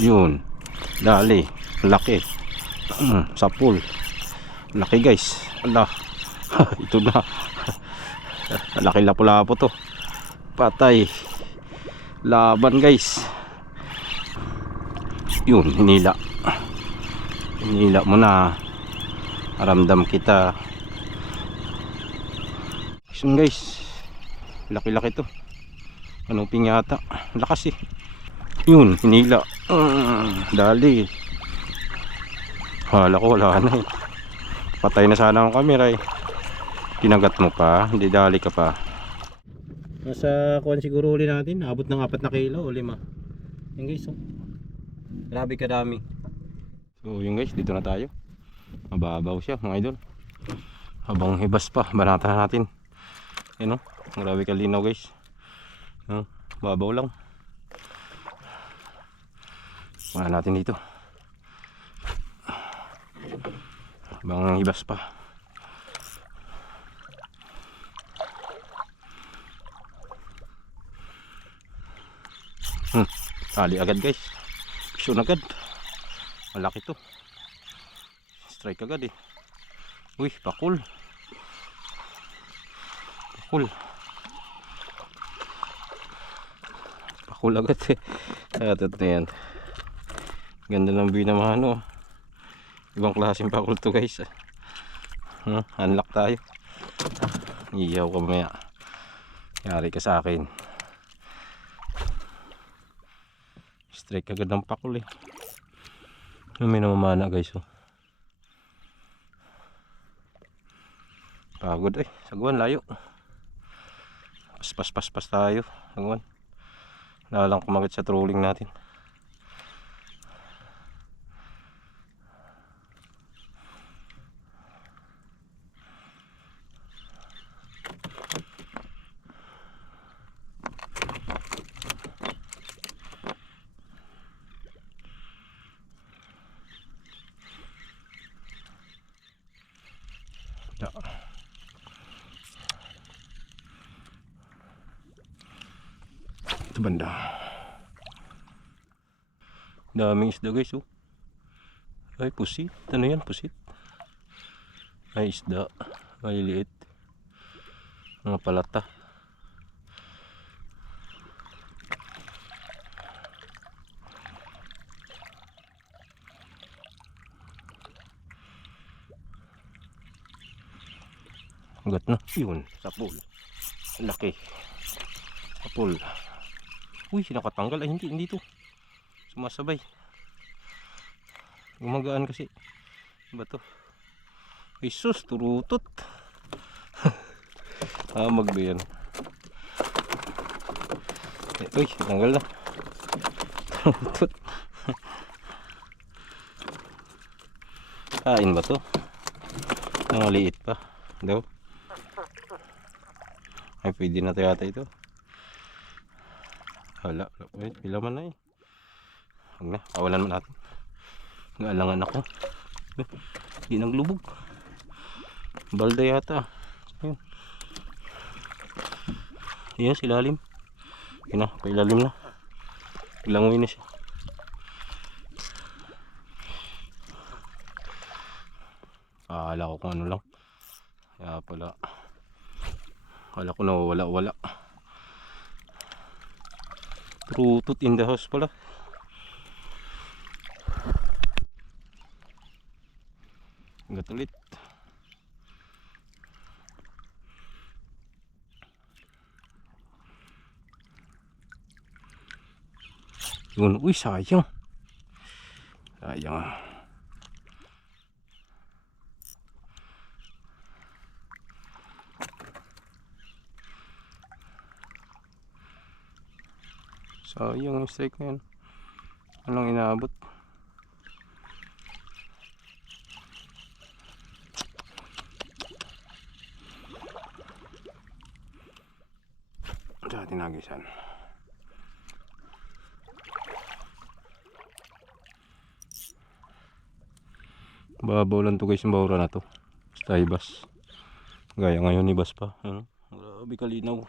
Yun. Dali. Laki. Sapul. Laki guys. Ala. Ito na. Laki lapu-lapo to. Patay. Laban guys. Yun. Hinila. Hinila mo na. Ramdam kita. Yun guys. Laki-laki to. Anong pinyata. Lakas eh. Yun. Hinila. Dali. Hala ko wala na eh. Patay na sana ang camera eh. Kinagat mo pa. Hindi dali ka pa. Nasa kuwan siguro uli natin. Abot ng 4 na kilo o 5. Yan guys oh. Grabe kadami. So yun guys. Dito na tayo. Mababaw siya mga idol. Habang hibas pa. Banata natin. Yan oh. Grabe kalinaw guys. Babaw lang. Wala natin dito. Habang hibas pa. Tali agad guys. Action agad. Malaki to. Strike agad eh. Uy, pakul. Pakul. Pakul agad eh. Atat na yan. Ganda ng binamano. Ibang klaseng pakul to guys. Unlock tayo. Iyaw ka mamaya. Yari ka sa akin. Strike agad ng pakul eh. May namamana guys oh. Pagod eh. Sagwan layo. Pas tayo. Sagwan. Lalang kumagat sa trolling natin. Ito banda. Daming isda guys oh. Ay pusit. Ano yan pusit? Ay isda. Maliliit. Mga palata. Agat na. Yun. Sapul. Laki. Sapul. Uy, nakatanggal. Ay, hindi to. Sumasabay. Gumagaan kasi. Ba to? Ay, sus, turutot. Magba yan. Uy, tanggal na. Turutot. Kain ba to? Maliit pa. Daw. Ay, pwede na yata ito. Hala, wait, pilaman na eh. Huwag na, kawalan mo natin. Naalangan ako. Hindi naglubog. Balda yata. Ayun. Ayan, silalim. Yun na, pailalim na. Ilangoy na siya. Akala ko kung ano lang. Kaya pala. Akala ko nawawala-wala. Turutot in the house pala. Agat ulit. Yun, uy sayang. Sayang. Sayang yung strike na yan. Walang inaabot. Diyan tinagisan. Babaw lang to guys yung bawra na to. Basta ibas. Gaya ngayon ibas pa. Grabe kalinaw.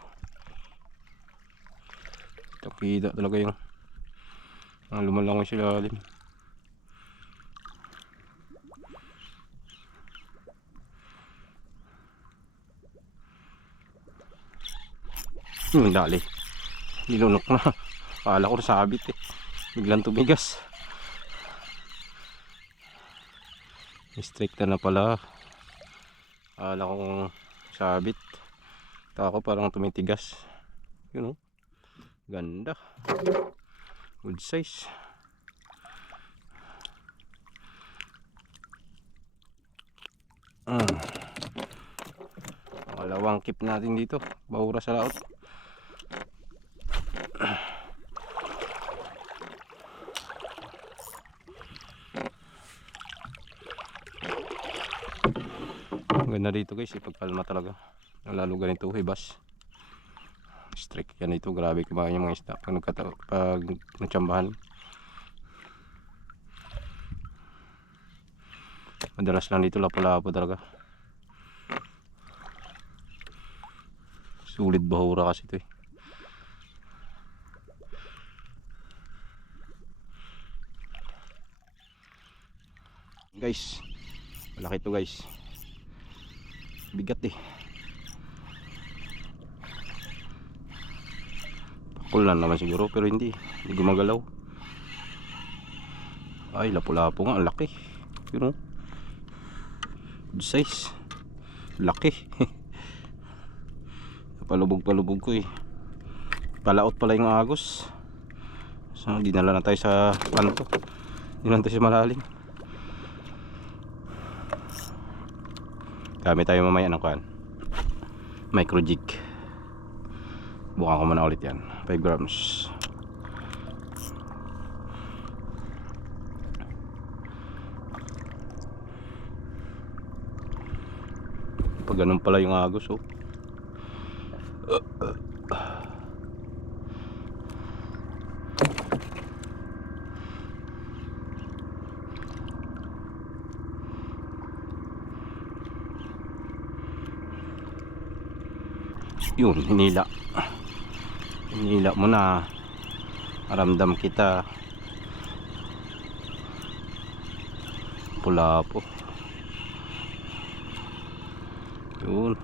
Kita talaga yung Lumalangoy sa ilalim. Dali. Nilunok na. Akala ko nasabit eh. Biglang tumigas. Strict na pala. Akala ko sabit. Taka ko parang tumitigas. Yun oh. Ganda. Good size. Pangalawang keep natin dito. Bahura sa laot. Ganda dito guys, ipagpalma talaga. Lalo ganito, hibas. Strict yan ito, grabe kumain yung mga isda pag nagtsambahan. Madalas lang dito lapo-lapo talaga. Sulit bahura kasi ito eh. Guys, malaki ito guys. Bigat eh. Pakul lang naman siguro pero hindi gumagalaw. Ay, lapu-lapo nga, ang laki. Yun oh. Good size. Laki. Palubog ko eh. Palaot pala yung agos. So, dinala na tayo sa kanto. Dinala tayo sa malalim. Gamit tayo mamaya ng kuhan. Micro jig. Bukan ko muna ulit yan. 5 grams. Pag ganun pala yung agos oh. Yun, hinila mo na, maramdam kita. Pula po yun.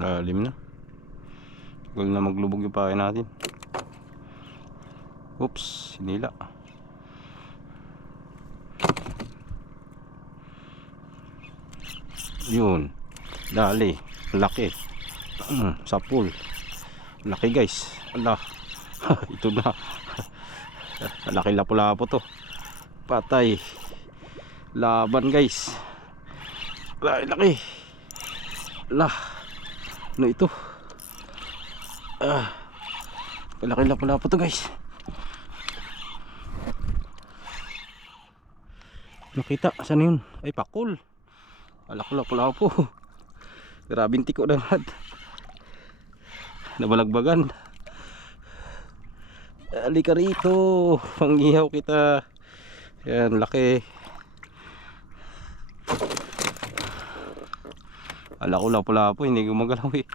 Lalim na. Huwag na maglubog yung pake natin. Oops, sinila. Yun. Dali. Laki. Sapul. Laki guys. Ala. Ito na. Laki lapo-lapo to. Patay. Laban guys. Laki. Lah. Ano ito? Laki lapo-lapo to guys. Nakita, saan yun? Ay, pakul. Alak lapo-lapo. Grabing tiko na lahat. Nabalagbagan. Halika rito. Panghihaw kita. Yan, laki. Ala ko lapo-lapo, hindi gumagalaw eh.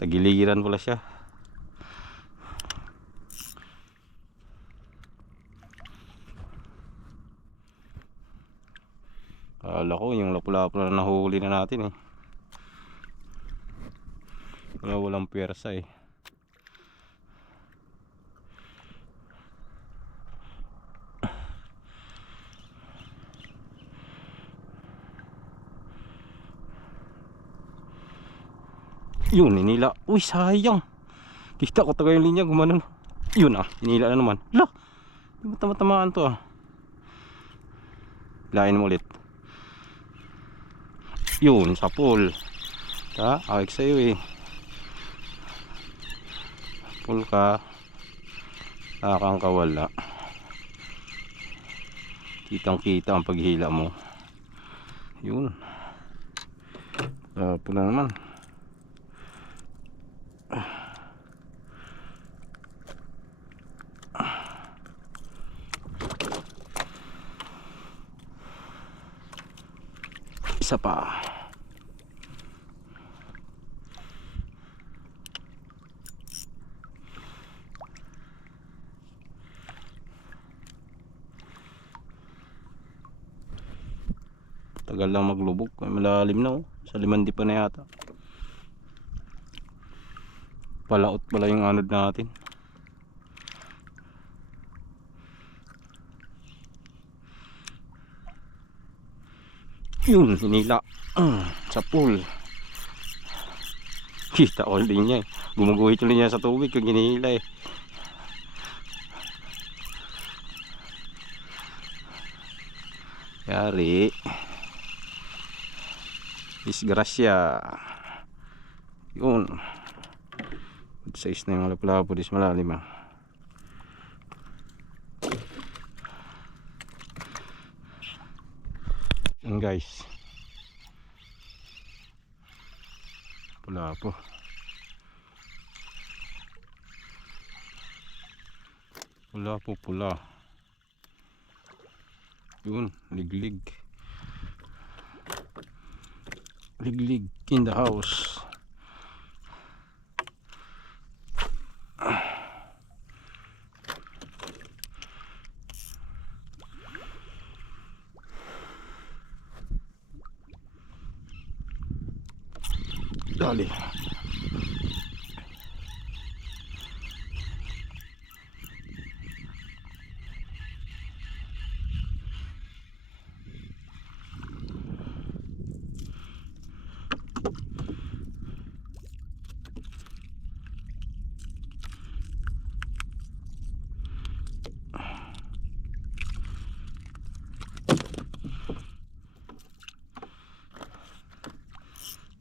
Tagiliran pala siya. Ala ko yung lapo-lapo na nahuli na natin eh. Walang pwersa eh. Yun, hinila. Uy, sayang. Kita ko taga yung linya, gumanon. Yun hinila na naman. Hala, di ba tama-tamaan to Lain mo ulit. Yun, sapul. Awik sa'yo Sapul ka. Nakakang kawala. Kitang kita ang paghila mo. Yun. Pula naman. Isa pa. Tagal lang maglubog. Malalim na Sa 5 pa na yata. Palaot pala yung anod natin. Yun, hinila. Sa pool. Kita ko din niya Gumuguhit ulit niya sa tubig kung hinihila Yari. Disgrasya. Yun. Good size na yung lapu-lapu. Dis malalim Yun guys. Lapu. Pula. Yun, liglig in the house. Dali.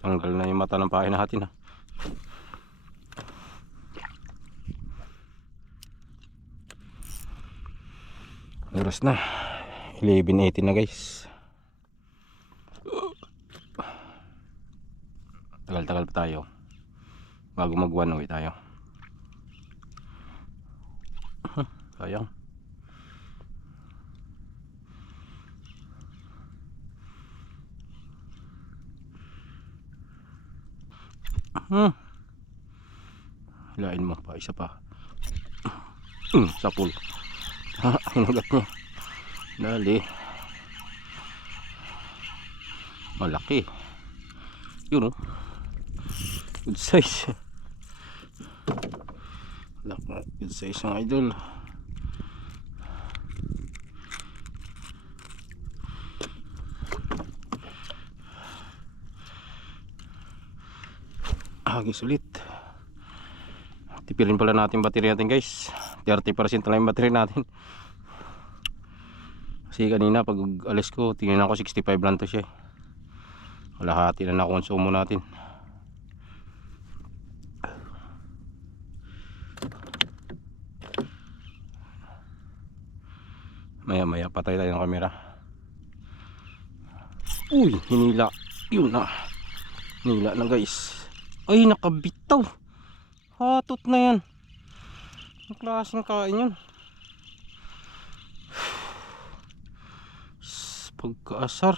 Tanggal na yung mata ng pahay natin Oras na 11:18 na guys. Tagal pa tayo bago mag 1 uwi tayo. Sayang. Hilain mo pa, isa pa. Sapul. Ang ugat niya. Dali. Malaki. Yun good size. Good size ang idol. Hagis ulit. Tipirin pala natin battery natin guys. 30% na yung battery natin. Kasi kanina pag alis ko tingnan ako 65 lang to siya. Kalahati na nakonsumo natin. Maya patay tayo ng camera. Uy, hinila. Yun hinila na guys. Ay, nakabitaw. Hatot na yan. Ang klaseng kain yun. Pagkaasar.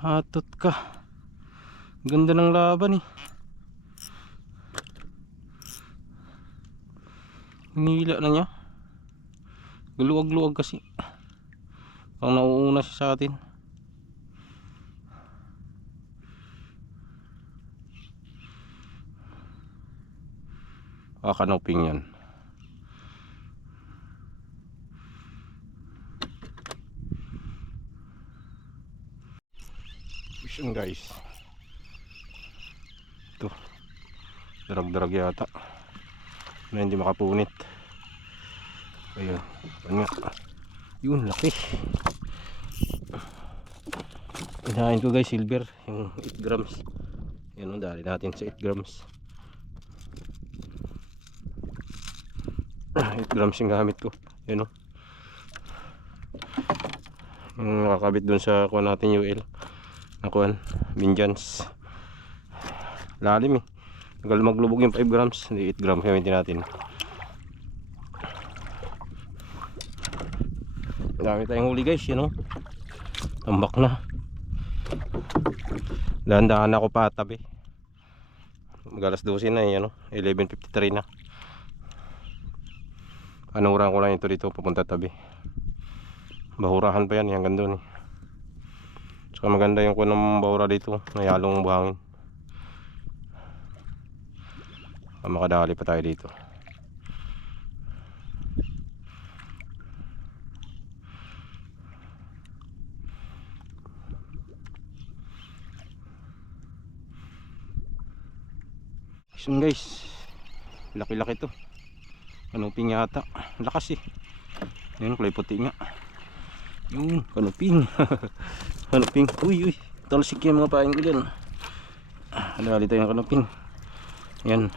Hatot ka. Ganda ng laban Hinila na niya. Galuwag-luwag kasi. Ang nauuna siya sa atin. Kanoping yan. Yun guys, ito darag-darag yata na hindi makapunit. Ayun, ano nga, yun laki. Inahin ko guys, silver, yung 8 grams. Yan o, dali natin sa 8 grams. 8 grams yung gamit ko. Yan o, yung nakakabit dun sa kuha natin UL na kuha, Binjans. Lalim eh, tagal maglubog yung 5 grams. Hindi, 8 grams gamitin natin. Dami tayong huli guys, yun o, tambak na. Dahan-dahan ako patabi. Mag-alas 12 na eh, ano? 11:53 na. Panuran ko lang ito dito papunta tabi. Bahurahan pa yan, hanggang doon eh. Saka maganda yung kuno ng bahura dito, may halong buhangin. Makadali pa tayo dito. Yun guys, laki-laki to. Kanuping yata, lakas eh. Yun, kulay puti nga. Yun, kanuping. Kanuping, uy, talsik yung mga paing ko dyan. Dali tayo ng kanuping. Yan.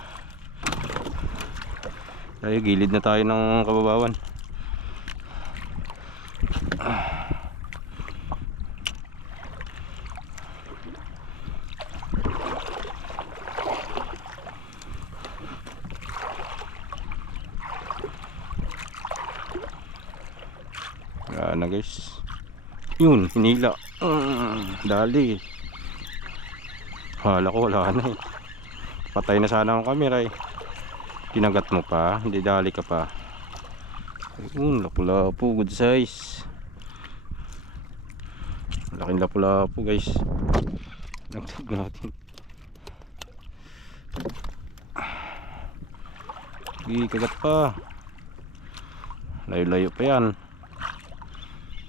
Tayo, gilid na tayo ng kababawan. Yan na guys. Yun, hinila. Dali. Hala ko, wala na eh. Patay na sana ang camera eh. Kinagat mo pa, hindi dali ka pa. Yun, lapu-lapu, good size. Laking lapu-lapu guys. Nagtag natin. Hindi, kagat pa. Layo-layo pa yan.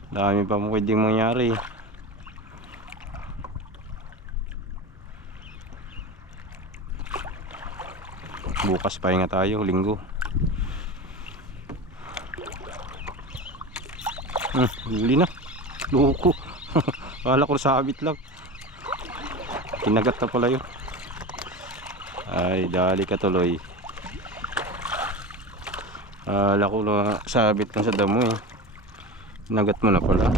Dami pa mo pwedeng mangyari. Bukas pahinga tayo, linggo. Huli na. Loko. Kala ko sabit lang. Kinagat na pala yun. Ay, dali ka tuloy. Kala ko na sabit lang sa damo eh. Nagat mo na pala.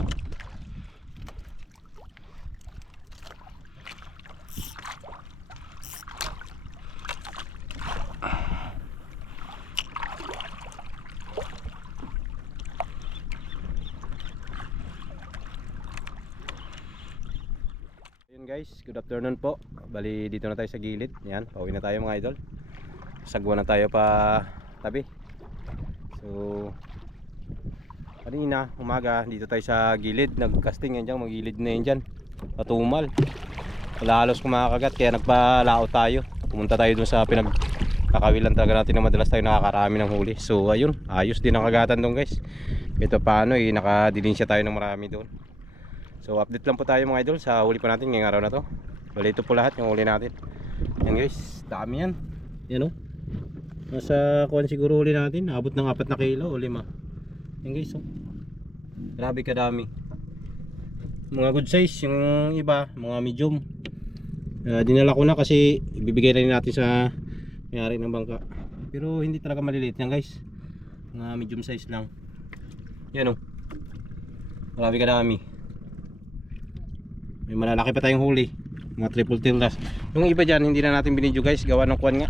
Ayun guys, good afternoon po. Bali dito na tayo sa gilid. Yan, pauwi na tayo mga idol. Sagwa na tayo pa tabi. So kanina umaga dito tayo sa gilid, nagcasting yan dyan, magilid na yan dyan, patumal, wala halos kumakagat, kaya nagpalao tayo, pumunta tayo dun sa pinagkakawilan talaga natin na madalas tayo nakakarami ng huli. So ayun, ayos din ang kagatan dun guys. Ito paano eh, nakadilinsya tayo ng marami dun. So update lang po tayo mga idol sa huli pa natin ngayong araw na to. Bali ito po lahat yung huli natin. Yan guys, dami yan. Yan o, nasa kuwan siguro huli natin, abot ng 4 na kilo o 5. Yan guys, oh. Grabe kadami. Mga good size, yung iba, mga medium. Dinala ko na kasi ibibigay na rin natin sa may-ari ng bangka. Pero hindi talaga maliliit yan guys. Mga medium size lang. Yan oh. Grabe kadami. May malalaki pa tayong huli. Mga triple tildas. Yung iba dyan, hindi na natin binidyo guys. Gawa ng kuwan nga.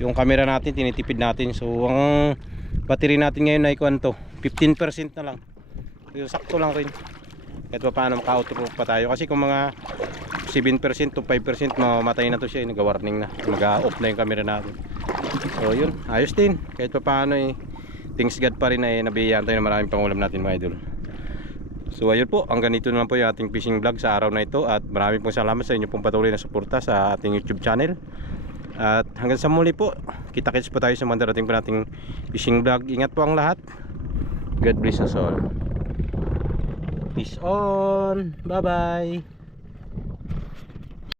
Yung camera natin, tinitipid natin. So, ang battery natin ngayon ay kuwan to. 15% na lang. So, sakto lang rin. Kahit pa paano maka-outro pa tayo. Kasi kung mga 7% to 5% mamamatay na to siya. Nag-warning na. Mag-off na yung camera natin. So yun, ayos din. Kahit pa paano eh. Thanks God pa rin na nabiyayaan tayo na maraming pangulam natin mga idol. So ayun po, hanggang dito naman po yung ating fishing vlog sa araw na ito. At maraming pong salamat sa inyo pong patuloy na suporta sa ating YouTube channel. At hanggang sa muli po, kita-kits po tayo sa mga darating po nating fishing vlog. Ingat po ang lahat. God bless us all. Peace on. Bye bye.